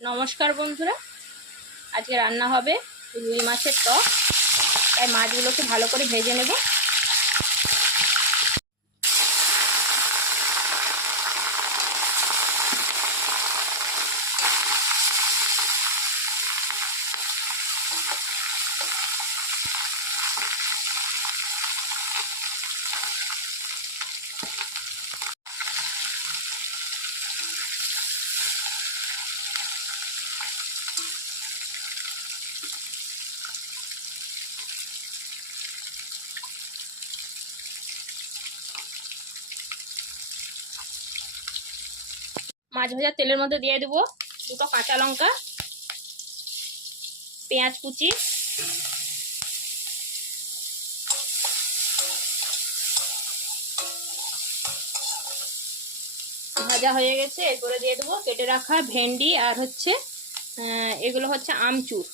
নমস্কার বন্ধুরা, আজকে রান্না হবে রুই মাছের টক। তাই মাছগুলোকে ভালো করে ভেজে নেব। মাছ ভাজার তেলের মধ্যে দিয়ে দেবো দুটো কাঁচা লঙ্কা, পেঁয়াজ কুচি, ভাজা হয়ে গেছে। এরপরে দিয়ে দেবো কেটে রাখা ভেন্ডি আর এগুলো হচ্ছে আমচুর।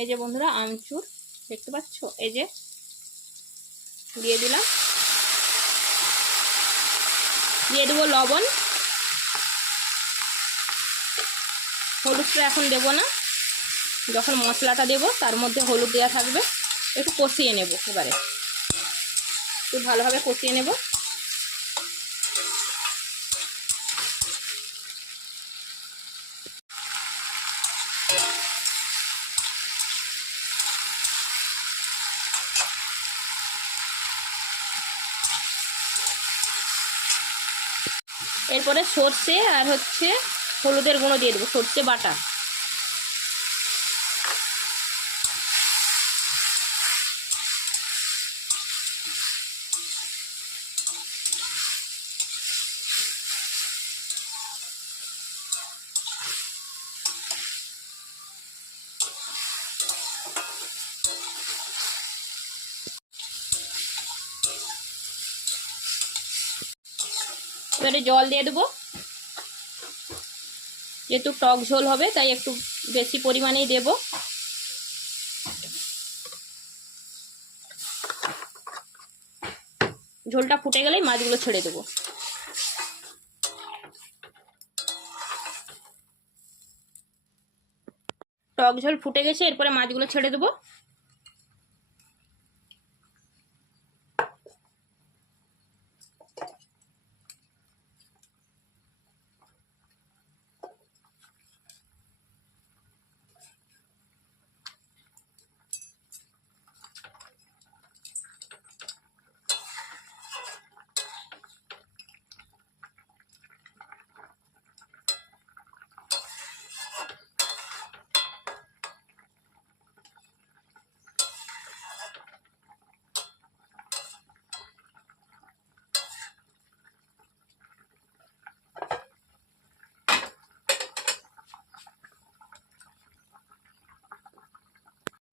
এই যে বন্ধুরা আমচুর দেখতে পাচ্ছ, এই যে দিয়ে দিলাম। দিয়ে দেবো লবণ, হলুদটা এখন দেবো না, যখন মশলাটা দেবো তার মধ্যে হলুদ দেওয়া থাকবে। একটু কষিয়ে নেব, এবারে একটু ভালোভাবে কষিয়ে নেব। এরপরে সর্ষে আর হলুদের গুঁড়ো দিয়ে দেবো, সর্ষে বাটা। এবারে জল দিয়ে দেবো, যেহেতু টক ঝোল হবে তাই একটু বেশি পরিমাণেই দেব। ঝোলটা ফুটে গেলেই মাছগুলো ছেড়ে দেবো। টক ঝোল ফুটে গেছে, এরপরে মাছগুলো ছেড়ে দেবো।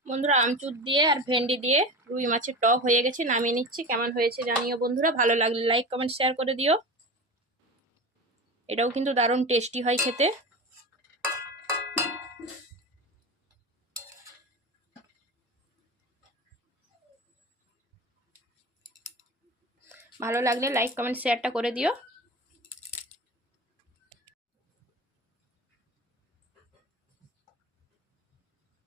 বন্ধুরা আমচুর দিয়ে আর ভেন্ডি দিয়ে রুই মাছের টক হয়ে গেছে, নামিয়ে নিচ্ছি। কেমন হয়েছে জানিও বন্ধুরা, ভালো লাগলে লাইক কমেন্ট শেয়ার করে দিও। এটাও কিন্তু দারুণ টেস্টি হয় খেতে। ভালো লাগলে লাইক কমেন্ট শেয়ারটা করে দিও।